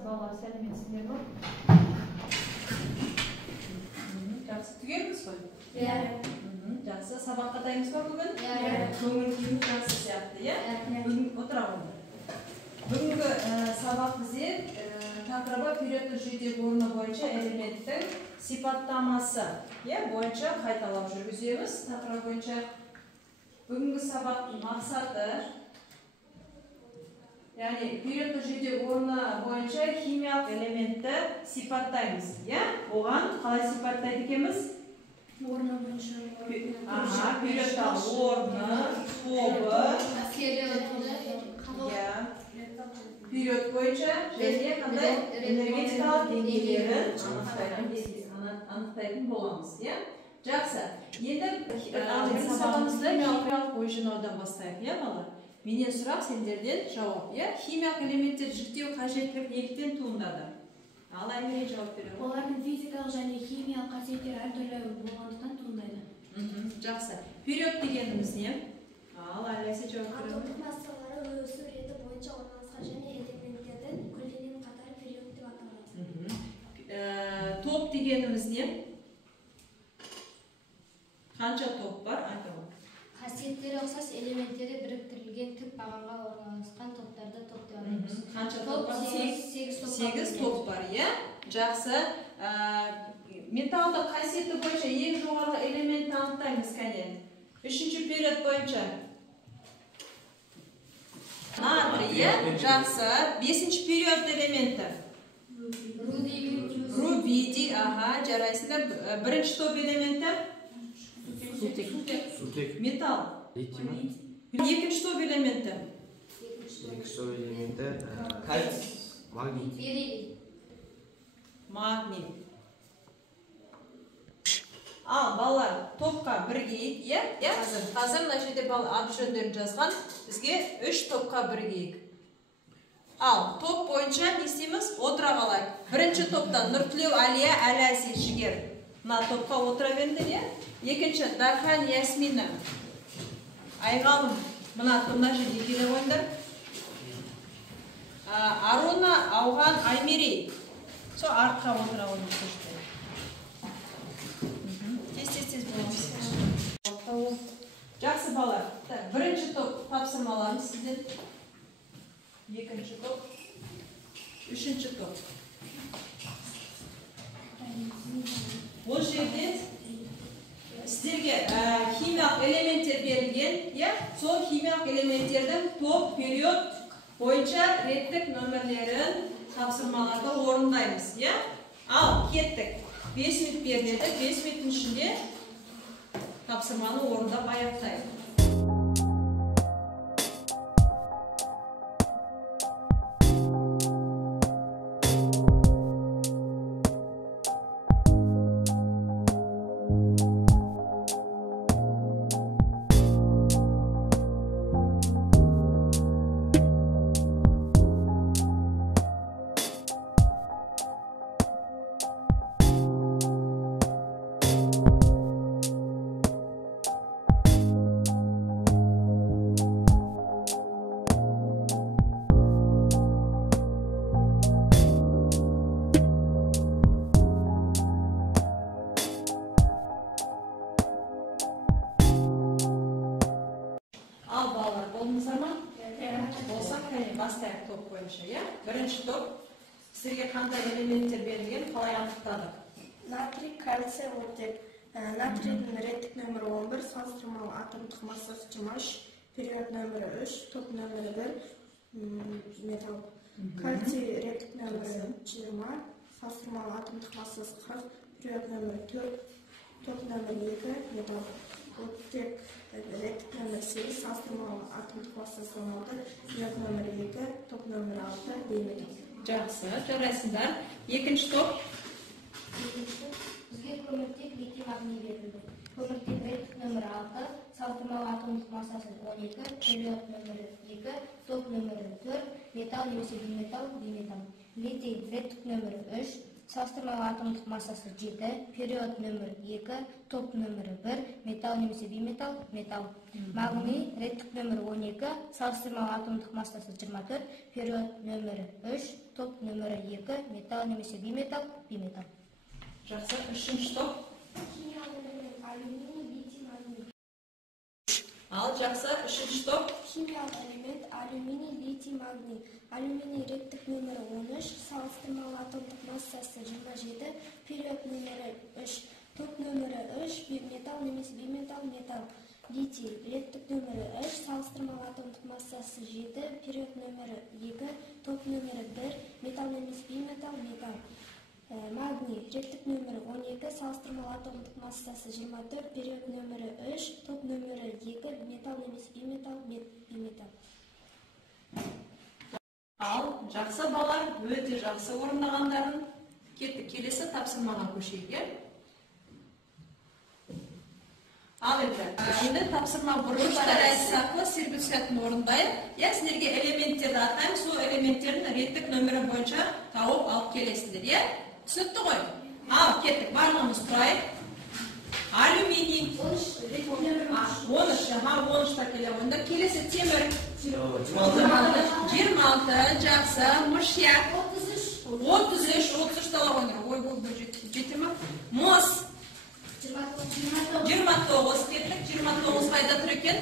Балалар сәлеметсіздер ме? Жақсы, түгелміз ғой? Иә. Жақсы, сабаққа дайынбыз ба бүгін? Иә. Көңіл күйіміз жақсы сияқты, иә? Бүгін отыра қойды. Бүгінгі сабақ бізде тақырыбы периодтық жүйедегі орны бойынша элементтің сипаттамасы бойынша қайталап жүргіземіз. Тақырып бойынша бүгінгі сабақтың мақсаты, яғни периодтық жүйедегі орны бойынша химиялық элементті сипаттаймыз. Оған қалай сипаттайды екенбіз? Орны бойынша. Периодтық орны, тобы, период бойынша және қандай энергетикалық деңгейлерін анықтайтын боламыз. Жақсы. Енді сабағымызды химиялық ой жинаудан бастайық, балалар? Менен сұрақ, сендерден жауап. Химиялық элементтер жіктеу қажеттілік неліктен туындады? Ал Аймере жауап береді. Олардың физикалық және химиялық қасиеттері әртүрлі болғандықтан туындайды. Жақсы. Период дегеніміз не? Ал Айласе жауап береді. Атомдық массалары өсу реті бойынша орналасқан және элементтердің көлденең қатары период деп аталады. Топ дегеніміз не? Қанша топ бар? Айтамын. Қасиеттері ұқсас элементтері біріктірілген тік бағанға орналасқан топтарды топ деп атаймыз. Қанша топ бар? 8 топ бар, Жақсы. Металдық қасиеті бойынша ең жоғарғы элементті анықтаймыз, кәне. 3-ші период бойынша. Натрий, жақсы. 5-ші период элементі. Рубидий, жарайсыңдар. 1-ші топ элементі. Сутек. Металл. Литий. 2-ші топ элементі. 2-ші топ элементі. Кальций. Магний. Бериллий. Магний. Ал, балалар, топқа біргейік, Қазір мына жерде аты жөндерін жазған, бізге 3 топқа біргейік. Ал, топ бойынша не істейміз? Отыра қалайық. 1-ші топтан Нұртілеу Әлия, Әләсел Жігер. Мына топқа отыра беріңдер, 2-ші Дархан Ясмина. Айғалым, мына жерде келе қойыңдар. Аруна Ауған Аймерей. Со артқа отыра қойыңдар. Тез боламыз. Жақсы балар. 1-ші топ тапсырмаларымыз сізден. 2-ші топ. 3-ші топ. Ол жерде сіздерге химиялық элементтер берілген, сол химиялық элементтердің топ, период бойынша реттік нөмірлерін тапсырмаларда орындаймыз. Ал, кеттік. 5 минут беріледі, 5 минуттың ішінде тапсырманы орындап аяқтайық. Бастайық топ бойынша, 1-ші топ. Сіздерге қандай элементтер берілген, қалай анықтадық? Натрий, кальций, оттек. Натрийдің реттік нөмірі 11, салыстырмалы атомдық массасы 23, период нөмірі 3, топ нөмірі 1, металл. Кальций реттік нөмірі 20, салыстырмалы атомдық массасы 40, период нөмірі 4, топ нөмірі 2, металл. Оттек реттік нөмірі 8, салыстырмалы атомдық массасы 16, период нөмірі 2, топ нөмірі 6, бейметалл. Жақсы, жарайсыңдар. 2-ші топ. Бізге көміртек литий магний берілді. Көміртек реттік нөмірі 6, салыстырмалы атомдық массасы 12, период нөмірі 2, топ нөмірі 4, металл немесе бейметалл, бейметалл. Литий реттік нөмірі 3, салыстырмалы атомдық массасы 7, период нөмір 2, топ нөмірі 1, металл немесе бейметалл, металл. Магний, реттік нөмірі 12, салыстырмалы атомдық массасы 24, период нөмірі 3, топ нөмірі 2, металл немесе бейметалл, бейметалл. Жақсы, үшінші топ. Ал жақсы, үшінші топ. Химиялық элемент алюминий, литий, магний. Алюминий реттік нөмірі 13, салыстырмалы атомдық массасы 27, период нөмірі 3, топ нөмірі 3, металл немесе бейметалл, металл. Литий реттік нөмірі 3, салыстырмалы атомдық массасы 7, период нөмірі 2, топ нөмірі 1, металл немесе бейметалл, металл. Магний реттік нөмірі 12, салыстырмалы атомдық массасы 24, период нөмірі 3, топ нөмірі 2, металл немесе бейметалл, бейметалл. Ал жақсы балар, өте жақсы орындағандарын кетті. Келесі тапсырмаға көшейік. Ал енді тапсырма бұрыштар әдісі арқылы сервисатын орындайық. Сіздерге элементтерді атайын, сол элементтердің реттік нөмірі бойынша тауып алып келесіздер. Түсінікті ғой? Ал кеттік, барлығымыз тұрайық. Алюминий 13-та келе ойындар. Келесі темір 26, жақсы, мышьяк 33 тала ойындар. Ой, жеті ма? Мос 29 кеттік, 29 қайда тұр екен?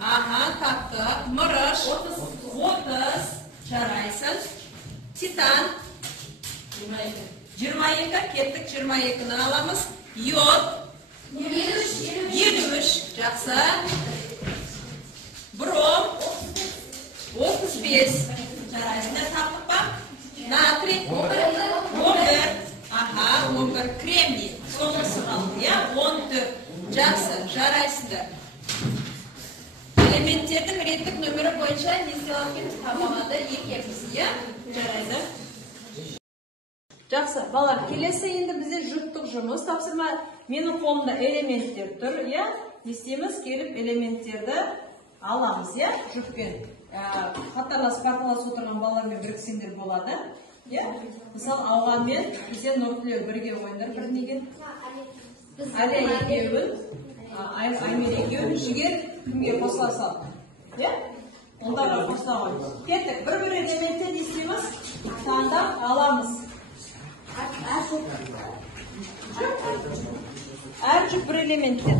Тақты, мырыш 30, жарайсың. Титан 22 кеттік, 22-ні аламыз. Йод 23, жақсы. Бром 35, жарайсыңдар, таптық ба? Натрий 11, кремний соңғысы қалды, 14, жақсы, жарайсыңдар. Элементтердің реттік нөмірі бойынша не істелген табағады екеміз, жарайды. Жақсы, балар, келесі енді бізде жұптық жұмыс. Тапсырма, менің қолымда элементтер тұр, не істейміз? Келіп элементтерді аламыз, жұппен. Қатарлас, парталас отырған балармен біріксеңдер болады. Мысалы, ауғанмен бізде нұртілеу бірге ойындар бір неген? Әлия екеуін, Аймер екеуін, жігер кімге қосыла сал. Оларға қосыла ғой. Кеттік, бір-бір элементті істейміз, таңдап аламыз. Әр жұп бір элементтер.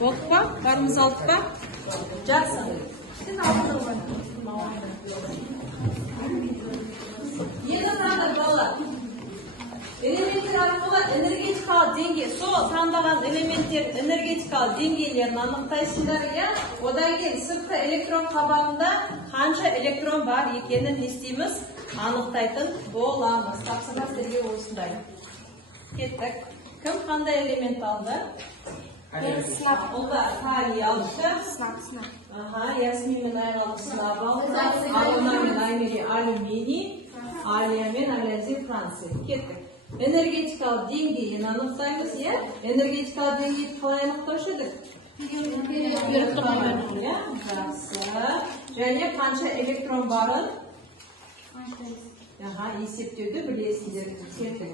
Болды па? Барымыз алды па? Жақсы. Енді таңдар балалар. Элементтер арқылы энергетикалық деңгей, сол таңдаған элементтер энергетикалық деңгейлерін анықтайсыңдар, одан кейін сыртқы электрон қабағында қанша электрон бар екенін естейміз, анықтайтын боламыз. Тапсырма сіздерге осындай. Кеттік. Кім қандай элемент алды? Сынап. Олда калий алды. Сынап. Ясмин мен Айғалы сынап алды. Алуна мен Аймери алюминий. Алия мен Алязин Франция. Кеттік. Энергетикалық деңгейін анықтаймыз, Энергетикалық деңгейді қалай анықтаушы едік? Жақсы. Және қанша электрон барын? Есептеуді білесіздер. Кеттік.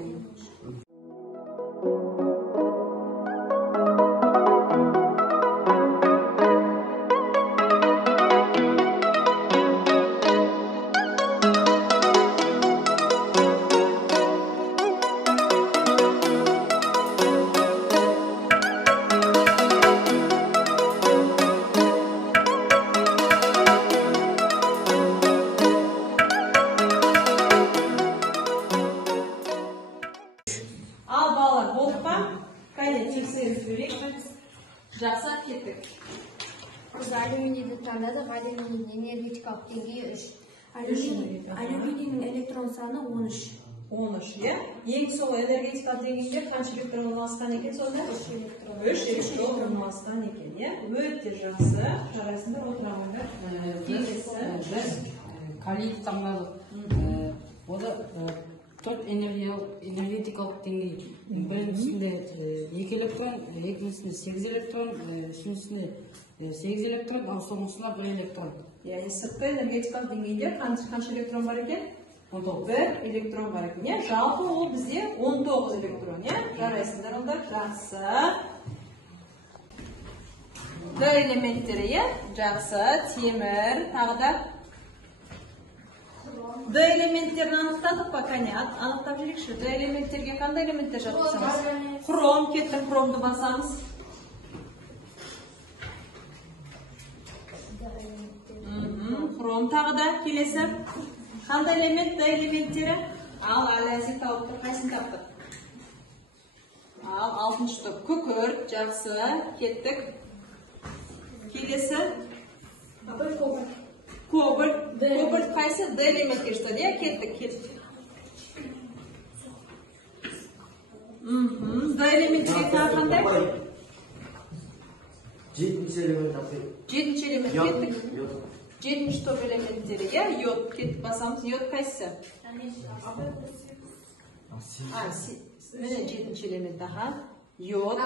Жақсы, кеттік. Біз алюминийді таңдадық, алюминийдің энергетикалық деңгейі 3. Алюминийдің электрон саны 13. 13, Ең сол энергетикалық деңгейде қанша электрон орналасқан екен сонда? 3 электрон орналасқан екен, Өте жақсы. Жарайсыңдар, отырамыңдар. Калийді таңдадық. Ода төрт энергетикалық деңгей. Біріншісінде 2 электрон, екіншісінде 8 электрон, үшіншісінде 8 электрон, ал соңғысында 1 электрон. Яғни сыртқы энергетикалық деңгейде қанша электрон бар екен? 1 электрон бар екен. Жалпы ол бізде 19 электрон. Жарайсыңдар олар, жақсы. Д элементтері, жақсы, темір, тағы да. Д элементтерін анықтадық па, кәне? Анықтап жүрекші. Д элементтерге қандай элементтер жатқызамыз? Хром, кеттің, хромды басамыз. Хром тағы да келесі. Қандай элемент, Д элементтері? Ал, әләзі тауып тұр, қайсын таптық? Ал, 6-шы топ. Күкірт, жақсы, кеттік. Келесі. Кобальт. Кобальт қайсы? Д элементке жатады, кеттік. Д элементке тағы қандай? 7-ші элемент тапты. 7-ші элемент кеттік. 7-ші топ элементтері, йод, кеттік басамыз. Йод қайсы? Міне 7-ші элемент, йод,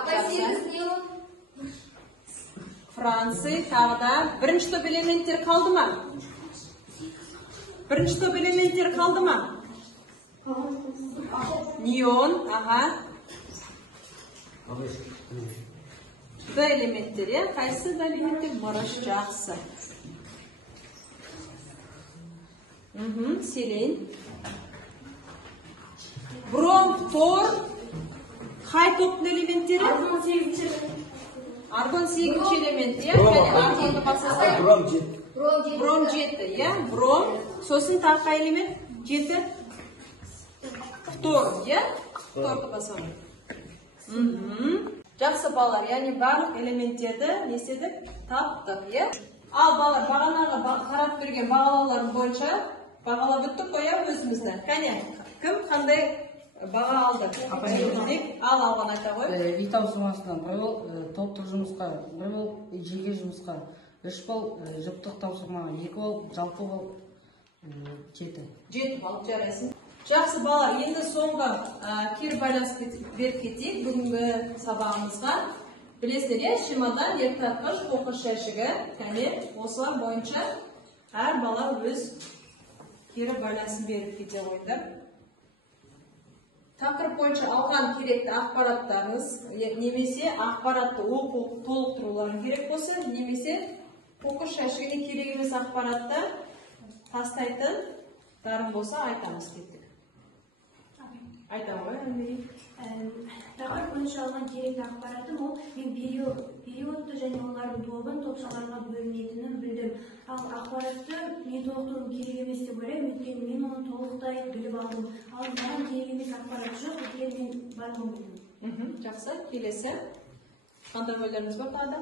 Франция, тағы да. Бірінші топ элементтер қалды ма? Бірінші топ элементтер қалды ма? Неон, Д элементтер, қайсы Д элементтер? Мырыш, жақсы. Селен. Бром, фтор, қай топтың элементтері? Аргон 8-ші элемент, аргонды басасай. Бром 7, бром. Сосын таққа элемент 7. Фтор, фторды басамын. Жақсы балар, яғни барлық элементтерді нестедік? Таптық, Ал балар, бағанағы қарап берген бағалауларын бойынша бағалап өттік қоя өзімізді. Кәне, кім қандай баға алды? Ал алған айта ғой. И тапсырмасынан 1 бол топтық жұмысқа, 1 бол жеке жұмысқа, 3 бол жұптық тапсырмаға, 2 бол жалпы бол 7. 7 бол, жарайсың. Жақсы балар, енді соңғы кері байланыс беріп кетейік бүгінгі сабағымызға. Білесіздер, шемада ертатқыш, қоқыш жәшігі, кәне, осылар бойынша әр бала өз кері байланысын беріп кете қойыңдар. Тақырып бойынша алған керекті ақпараттарыңыз, немесе ақпаратты оқу толықтыруларын керек болса, немесе қоқыш жәшігіне керек емес ақпаратты тастайтын дарын болса айтамыз кеттік. Айтам ғой, Әмірей. Тақырып бойынша алған керекті ақпаратым ол мен периодты және олардың тобын топшаларға бөлінетінін білдім. Ал ақпаратты мен толықтыру керек емес деп ойлаймын, өйткені мен оны толықтай біліп алдым. Ал маған керек емес ақпарат жоқ, өйткені мен барлығын білдім. Жақсы, келесі. Қандай ойларыңыз бар тағы да?